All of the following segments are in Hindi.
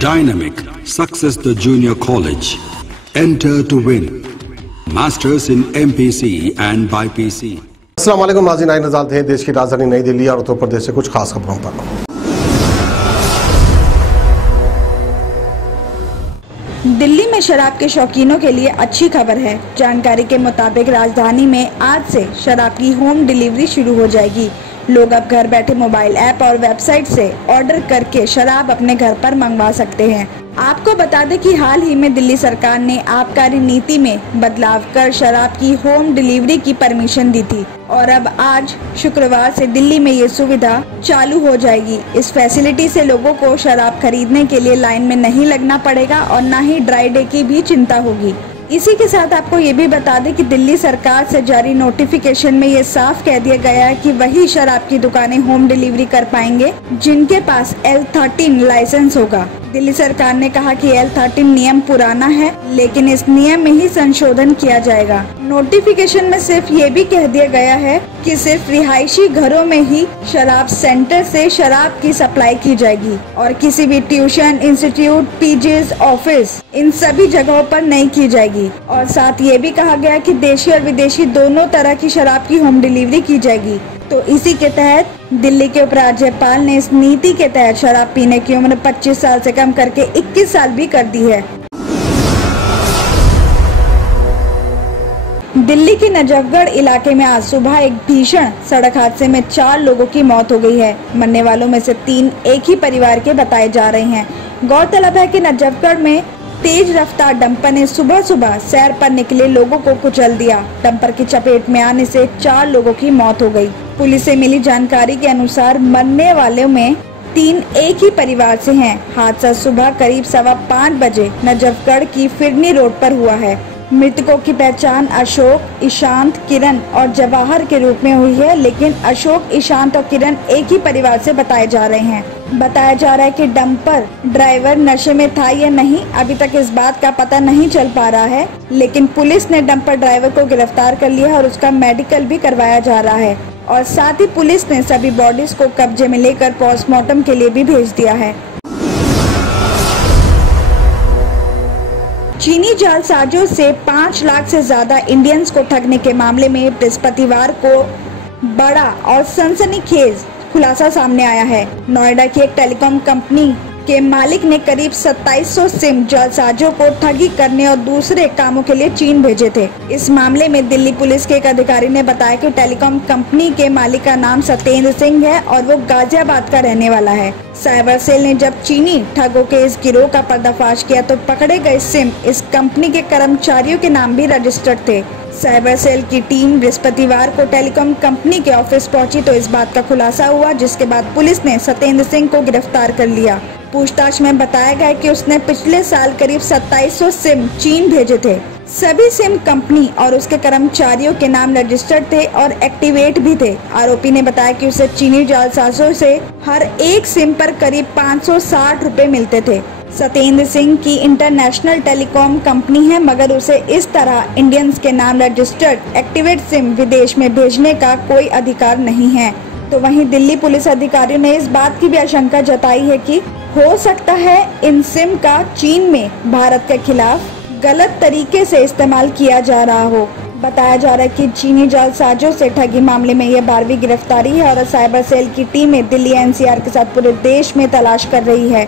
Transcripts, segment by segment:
Dynamic Success the Junior College. Enter to win. Masters in MPC and BPC. अस्सलाम वालेकुम नाज़रीन, आइए नज़र हैं देश की राजधानी नई दिल्ली और उत्तर प्रदेश से कुछ खास खबरों पर। दिल्ली में शराब के शौकीनों के लिए अच्छी खबर है। जानकारी के मुताबिक राजधानी में आज से शराब की होम डिलीवरी शुरू हो जाएगी। लोग अब घर बैठे मोबाइल ऐप और वेबसाइट से ऑर्डर करके शराब अपने घर पर मंगवा सकते हैं। आपको बता दें कि हाल ही में दिल्ली सरकार ने आबकारी नीति में बदलाव कर शराब की होम डिलीवरी की परमिशन दी थी और अब आज शुक्रवार से दिल्ली में ये सुविधा चालू हो जाएगी। इस फैसिलिटी से लोगों को शराब खरीदने के लिए लाइन में नहीं लगना पड़ेगा और न ही ड्राई डे की भी चिंता होगी। इसी के साथ आपको ये भी बता दें कि दिल्ली सरकार से जारी नोटिफिकेशन में ये साफ कह दिया गया है कि वही शराब की दुकानें होम डिलीवरी कर पाएंगे जिनके पास L13 लाइसेंस होगा। दिल्ली सरकार ने कहा कि L13 नियम पुराना है, लेकिन इस नियम में ही संशोधन किया जाएगा। नोटिफिकेशन में सिर्फ ये भी कह दिया गया है कि सिर्फ रिहायशी घरों में ही शराब सेंटर से शराब की सप्लाई की जाएगी और किसी भी ट्यूशन इंस्टीट्यूट, पीजीज, ऑफिस, इन सभी जगहों पर नहीं की जाएगी। और साथ ये भी कहा गया कि देशी और विदेशी दोनों तरह की शराब की होम डिलीवरी की जाएगी। तो इसी के तहत दिल्ली के उपराज्यपाल ने इस नीति के तहत शराब पीने की उम्र 25 साल से कम करके 21 साल भी कर दी है। दिल्ली के नजफगढ़ इलाके में आज सुबह एक भीषण सड़क हादसे में 4 लोगों की मौत हो गई है। मरने वालों में से 3 एक ही परिवार के बताए जा रहे हैं। गौरतलब है कि नजफगढ़ में तेज रफ्तार डंपर ने सुबह सुबह सैर पर निकले लोगों को कुचल दिया। डंपर की चपेट में आने से 4 लोगों की मौत हो गई। पुलिस से मिली जानकारी के अनुसार मरने वालों में 3 एक ही परिवार से हैं। हादसा सुबह करीब 5:15 बजे नजफगढ़ की फिरनी रोड पर हुआ है। मृतकों की पहचान अशोक, ईशांत, किरण और जवाहर के रूप में हुई है, लेकिन अशोक, ईशांत और किरण एक ही परिवार से बताए जा रहे हैं। बताया जा रहा है कि डंपर ड्राइवर नशे में था या नहीं, अभी तक इस बात का पता नहीं चल पा रहा है, लेकिन पुलिस ने डंपर ड्राइवर को गिरफ्तार कर लिया और उसका मेडिकल भी करवाया जा रहा है। और साथ ही पुलिस ने सभी बॉडीज को कब्जे में लेकर पोस्टमार्टम के लिए भी भेज दिया है। चीनी जालसाजों से 5 लाख से ज्यादा इंडियंस को ठगने के मामले में बृहस्पतिवार को बड़ा और सनसनीखेज खुलासा सामने आया है। नोएडा की एक टेलीकॉम कंपनी के मालिक ने करीब 2700 सिम जालसाजों को ठगी करने और दूसरे कामों के लिए चीन भेजे थे। इस मामले में दिल्ली पुलिस के एक अधिकारी ने बताया कि टेलीकॉम कंपनी के मालिक का नाम सत्येंद्र सिंह है और वो गाजियाबाद का रहने वाला है। साइबर सेल ने जब चीनी ठगों के इस गिरोह का पर्दाफाश किया तो पकड़े गए सिम इस कंपनी के कर्मचारियों के नाम भी रजिस्टर्ड थे। साइबर सेल की टीम बृहस्पतिवार को टेलीकॉम कंपनी के ऑफिस पहुंची तो इस बात का खुलासा हुआ, जिसके बाद पुलिस ने सत्येंद्र सिंह को गिरफ्तार कर लिया। पूछताछ में बताया गया कि उसने पिछले साल करीब 2700 सिम चीन भेजे थे। सभी सिम कंपनी और उसके कर्मचारियों के नाम रजिस्टर्ड थे और एक्टिवेट भी थे। आरोपी ने बताया कि उसे चीनी जालसाजों से हर एक सिम पर करीब 560 रुपए मिलते थे। सत्येंद्र सिंह की इंटरनेशनल टेलीकॉम कंपनी है, मगर उसे इस तरह इंडियंस के नाम रजिस्टर्ड एक्टिवेट सिम विदेश में भेजने का कोई अधिकार नहीं है। तो वहीं दिल्ली पुलिस अधिकारियों ने इस बात की भी आशंका जताई है कि हो सकता है इन सिम का चीन में भारत के खिलाफ गलत तरीके से इस्तेमाल किया जा रहा हो। बताया जा रहा है कि चीनी जालसाजों से ठगी मामले में यह 12वीं गिरफ्तारी है और साइबर सेल की टीमें दिल्ली NCR के साथ पूरे देश में तलाश कर रही है।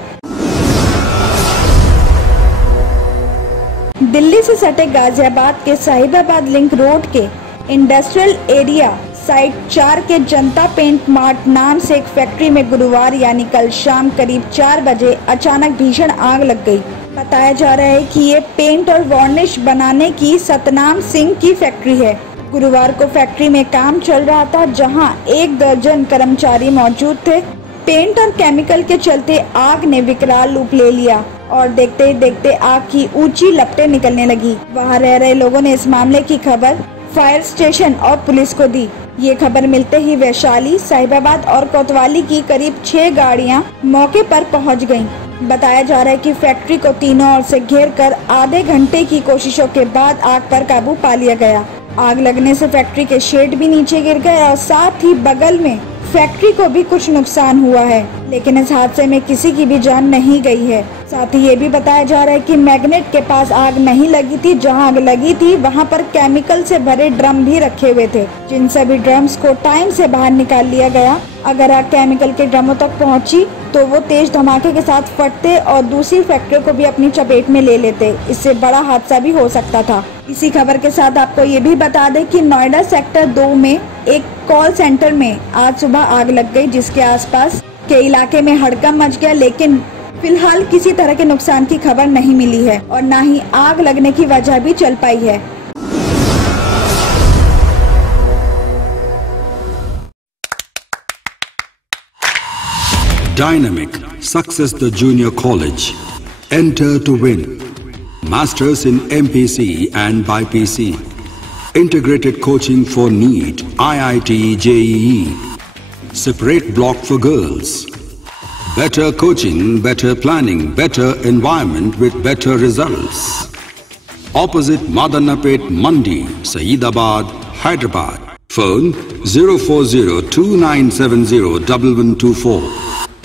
दिल्ली से सटे गाजियाबाद के साहिबाबाद लिंक रोड के इंडस्ट्रियल एरिया साइट 4 के जनता पेंट मार्ट नाम से एक फैक्ट्री में गुरुवार यानी कल शाम करीब 4 बजे अचानक भीषण आग लग गई। बताया जा रहा है कि ये पेंट और वार्निश बनाने की सतनाम सिंह की फैक्ट्री है। गुरुवार को फैक्ट्री में काम चल रहा था, जहां 1 दर्जन कर्मचारी मौजूद थे। पेंट और केमिकल के चलते आग ने विकराल रूप ले लिया और देखते ही देखते आग की ऊंची लपटें निकलने लगी। वहां रह रहे लोगों ने इस मामले की खबर फायर स्टेशन और पुलिस को दी। ये खबर मिलते ही वैशाली, साहिबाबाद और कोतवाली की करीब 6 गाड़ियां मौके पर पहुंच गयीं। बताया जा रहा है कि फैक्ट्री को तीनों ओर से घेरकर आधे घंटे की कोशिशों के बाद आग पर काबू पा लिया गया। आग लगने से फैक्ट्री के शेड भी नीचे गिर गए और साथ ही बगल में फैक्ट्री को भी कुछ नुकसान हुआ है, लेकिन इस हादसे में किसी की भी जान नहीं गई है। साथ ही ये भी बताया जा रहा है कि मैग्नेट के पास आग नहीं लगी थी। जहां आग लगी थी वहां पर केमिकल से भरे ड्रम भी रखे हुए थे, जिन सभी ड्रम्स को टाइम से बाहर निकाल लिया गया। अगर आग केमिकल के ड्रमों तक पहुंची तो वो तेज धमाके के साथ फटते और दूसरी फैक्ट्री को भी अपनी चपेट में ले लेते। इससे बड़ा हादसा भी हो सकता था। इसी खबर के साथ आपको ये भी बता दें कि नोएडा सेक्टर 2 में एक कॉल सेंटर में आज सुबह आग लग गई, जिसके आसपास के इलाके में हड़कंप मच गया। लेकिन फिलहाल किसी तरह के नुकसान की खबर नहीं मिली है और न ही आग लगने की वजह भी चल पाई है। Dynamic Success the Junior College. Enter to win. Masters in MPC and BPC. Integrated coaching for NEET, IIT, JEE. Separate block for girls. Better coaching, better planning, better environment with better results. Opposite Madanapet Mandi, Saeedabad, Hyderabad. Phone 04029701124.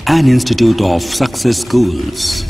An Institute of Success Schools.